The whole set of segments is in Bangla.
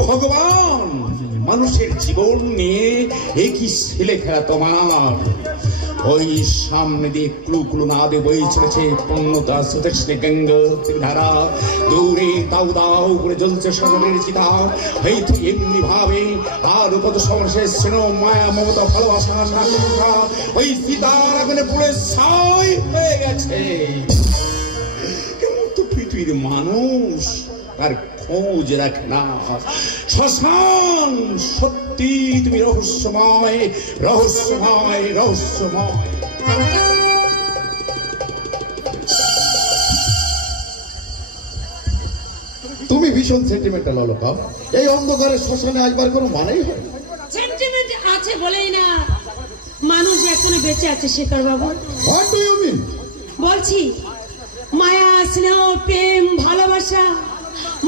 ভগবান মানুষের জীবন নিয়ে একই ছেলে খেলা তোমার। ওই সামনে দিয়ে কুলু না দিয়ে বই চলেছে পূর্ণতা সুদর্শনে গঙ্গা ধারা, দূরে দাউ দাউ করে জ্বলছে সরণের চিতা। এই তুই এমনি ভাবে আর কত সর্বশেষ ছিল মায়া মমতা ভালোবাসা সাক্ষা ওই সীতার আগুনে পুড়ে ছাই হয়ে গেছে। কেমন তো পৃথিবীর মানুষ তার খোঁজ রাখে না। শ্মশান সত্যি তুমি রহস্যময় রহস্যময় রহস্যময়। তুমি ভীষণ সেন্টিমেন্টাল অলকা। এই অন্ধকারে শ্মশানে আসবার কোনো মানেই হয়? সেন্টিমেন্ট আছে বলেই না মানুষ এখনো বেঁচে আছে Shekhar babu. What do you mean? বলছি মায়া স্নেহ প্রেম ভালোবাসা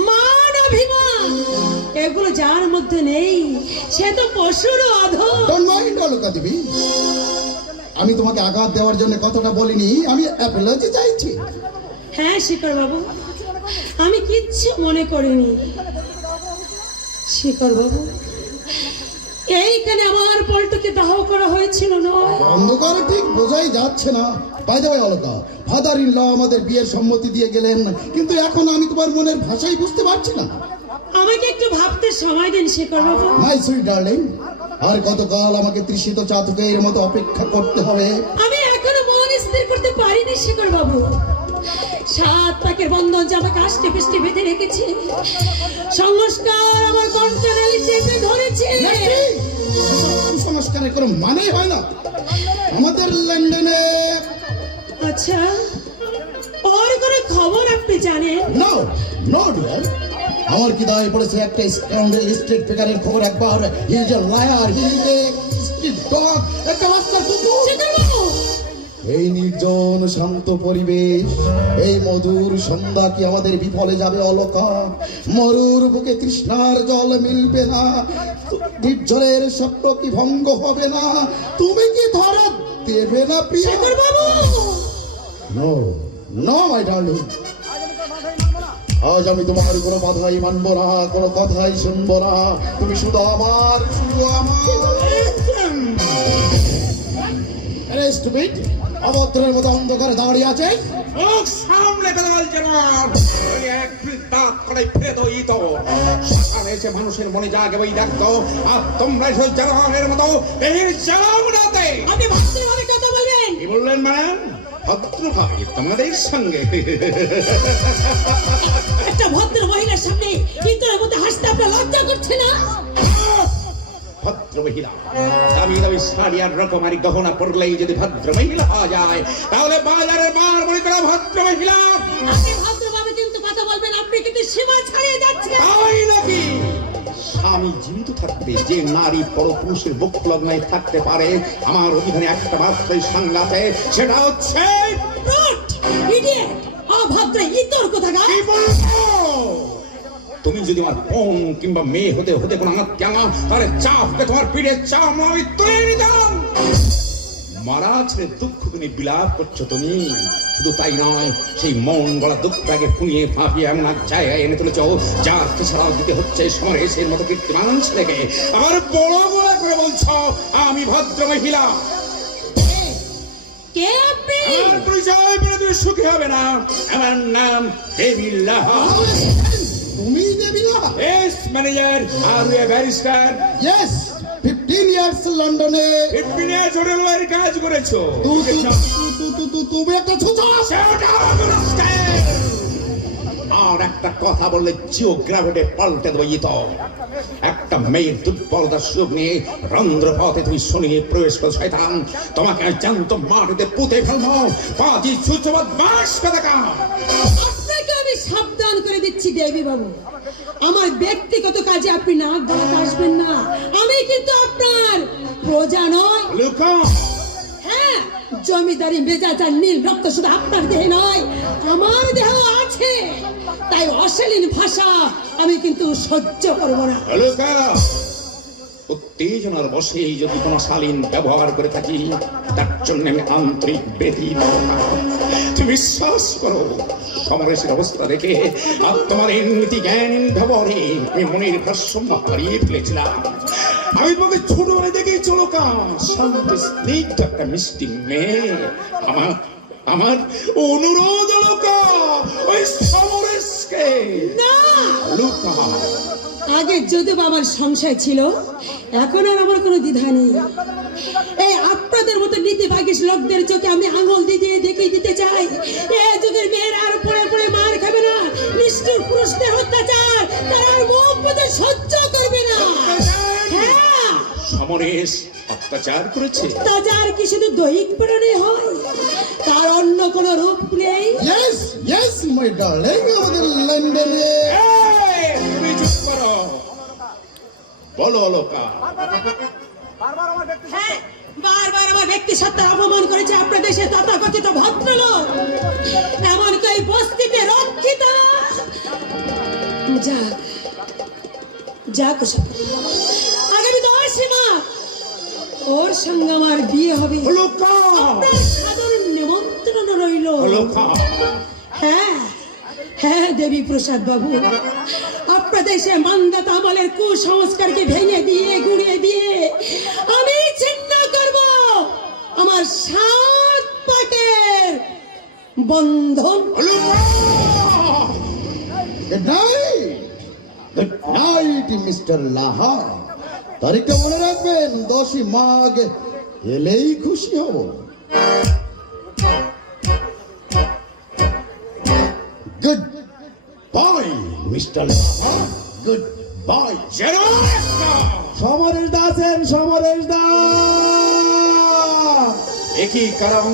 মান অভিমান এগুলো যার মধ্যে নেই সে তো পশুর অধম। ডোন্ট মাইন্ড অলকা দেবী, আমি তোমাকে আঘাত দেওয়ার জন্য কথাটা বলিনি, আমি অ্যাপোলজি চাইছি। হ্যাঁ শেখর বাবু, আমি কিচ্ছু মনে করিনি। শেখর বাবু, এইখানে আমার পল্টুকে দাহ করা হয়েছিল নয়? অন্ধকারে ঠিক বোঝাই যাচ্ছে না। By the way Alaka, father in law আমাদের বিয়ের সম্মতি দিয়ে গেলেন, কিন্তু এখন আমি তোমার মনের ভাষাই বুঝতে পারছি না। আমাকে একটু ভাবতে সময় দিন শেখর বাবু। মাই সুইট ডার্লিং, আর কতকাল আমাকে তৃষিত চাতকের মতো অপেক্ষা করতে হবে? আমি এখনো মন স্থির করতে পারিনি শেখর বাবু। 7 পাকের বন্ধন যে আমাকে আষ্টে পৃষ্ঠে বেঁধে রেখেছে, সংস্কার আমার কণ্ঠনালী চেপে ধরেছে। সংস্কারের কোনো মানেই হয় না। আমাদের লন্ডনে আচ্ছা, ওর কোনো খবর আপনি জানেন? নো নো ডিয়ার, আমার কি দায় পড়েছে একটা স্কাউন্ডেল স্ট্রিট ফিগারের খবর একবার? He is a liar, he is a street dog, একটা রাস্তার কুকুর। শেখর বাবু, এই নির্জন শান্ত পরিবেশ, এই মধুর সন্ধ্যা কি আমাদের বিফলে যাবে অলকা? মরুর বুকে তৃষ্ণার জল মিলবে না, নির্ঝরের স্বপ্ন কি ভঙ্গ হবে না? তুমি কি ধরা দেবে না প্রিয়া? শেখর বাবু, নো নো মাই ডার্লিং, আজ আমি তোমার কোনো বাধাই মানবো না, কোনো কথাই শুনবো না। তুমি শুধু আমার, শুধু আমার। স্টুপিড, অভদ্রের মতো অন্ধকারে দাঁড়িয়ে আছে। সামনে কথা বলছে না, এক দাঁত করে ফেলে দই তো শ্মশানে এসে মানুষের মনে জাগে বই দেখতো, আর তোমরা এসে জানোয়ারের মতো এর জামনাতে। আপনি ভদ্রভাবে কথা বলবেন। কি বললেন মানে? ভদ্রভাবে তোমাদের সঙ্গে? একটা ভদ্র মহিলার সামনে ইতরের মধ্যে হাসতে আপনার লজ্জা করছে না? ভদ্র মহিলা, দামি দামি শাড়ি আর রকমারি গহনা পরলেই যদি ভদ্র মহিলা হওয়া যায়, তাহলে বাজারের বার মনে করা ভদ্র মহিলা। আপনি ভদ্রভাবে কিন্তু কথা বলবেন, আপনি কিন্তু সীমা ছাড়িয়ে যাচ্ছেন। তাই নাকি? স্বামী জীবিত থাকতে যে নারী পরপুরুষের বুক লগ্নায় থাকতে পারে, আমার অভিধানে একটা মাত্রই সংজ্ঞা আছে, সেটা হচ্ছে ইডিয়েট, অভদ্র ইতর কোথাকার। কি বলছো? তুমি যদি আমার বোন কিংবা মেয়ে হতে হতে কোনো আমার কেনা, তাহলে চাপকে তোমার পিঠে চাপ আমি তুলে নিতাম। মারা ছেলে দুঃখ তুমি বিলাপ করছো তুমি। শুধু তাই নয়, সেই মন গলা দুঃখটাকে ফুঁয়ে ফাঁপিয়ে এমন এক জায়গায় এনে তুলেছ যার খেসারাও দিতে হচ্ছে সমরেশের মতো কীর্তিমান ছেলেকে। আমার বড় গলা করে বলছো আমি ভদ্র মহিলা। কে আপনি? আমার পরিচয় বলে তুমি সুখী হবে না। আমার নাম দেবী লাহা। তুমি Debi Laha? Yes, manager. Are you a barrister? Yes, 15 years লন্ডনে। 15 years হোটেলের কাজ করেছো। তুমি একটা ছোচা। আর একটা কথা বললে জিওগ্রাফিতে পাল্টে দেবো। একটা মেয়ের দুর্বলতার সুযোগ নিয়ে রন্ধ্রপথে তুমি শুনিয়ে প্রবেশ করো শয়তান। তোমাকে জানত মাটিতে পুঁতে ফেলবো। পাজি সুচবাদ বাস কথা। আপনাকে আমি সাবধান করে দিচ্ছি দেবী বাবু, আমার ব্যক্তিগত কাজে আপনি নাক গলাতে আসবেন না। আমি কিন্তু আপনার প্রজা নয়। লুকা, হ্যাঁ, জমিদারি মেজাজ আর নীল রক্ত শুধু আপনার দেহে নয়, আমার দেহ আছে। তাই অশালীন ভাষা আমি কিন্তু সহ্য করব না। লুকা, উত্তেজনার বশে যদি কোনো শালীন ব্যবহার করে থাকি, তার জন্য আমি আন্তরিক ব্যথিত। তুমি বিশ্বাস করো, সমরেশের অবস্থা দেখে আর তোমার নীতি জ্ঞান ব্যবহারে আমি মনের ভারসাম্য হারিয়ে ফেলেছিলাম। আমি তোমাকে ছোটবেলা দেখেই চলকা শান্ত স্নিগ্ধ একটা মিষ্টি মেয়ে। আমার অনুরোধ লোকা ওই সমরেশকে না, লুকা। আগে যদি আমার সংশয় ছিল, এখন আর আমার কোনো দ্বিধা নেই। এই আপনাদের মতো নীতিবাগীশ লোকদের চোখে আমি আঙুল দিয়ে দেখিয়ে দিতে চাই, এই যুগের মেয়েরা আর পড়ে পড়ে মার খাবে না। নিষ্ঠুর পুরুষদের অত্যাচার তারা আর মুখ বুজে সহ্য করবে না। হ্যাঁ, সমরেশ অত্যাচার করেছে। অত্যাচার কি শুধু দৈহিক পীড়নে হয়, তার অন্য কোনো রূপ নেই? ইয়েস ইয়েস মাই ডার্লিং, আমাদের লন্ডনে এই, তুমি চুপ করো। বলো লোকা। হ্যাঁ, বারবার আমার ব্যক্তি সত্তার অপমান করেছে আপনার দেশের তথাকথিত ভদ্রলোক, এমনকি এই বস্তিতে রক্ষিত। যাক আগামী 10 মাস ওর সঙ্গে আমার বিয়ে হবে। লোকা। আপনার সাধারণ নিমন্ত্রণ রইল। লোকা। হ্যাঁ হ্যাঁ দেবী প্রসাদ বাবু, আপনার দেশে মান্দাতা আমলের কুসংস্কারকে ভেঙে দিয়ে গুড়িয়ে দিয়ে আমি ছিন্ন করব আমার 7 পাটের বন্ধন। Good night mister Laha. তারিখটা মনে রাখবেন, 10ই মাঘ। এলেই খুশি হব। Good bye mister Laha, good bye. Samaresh da আছেন, সমরেশ দা। একই কারণ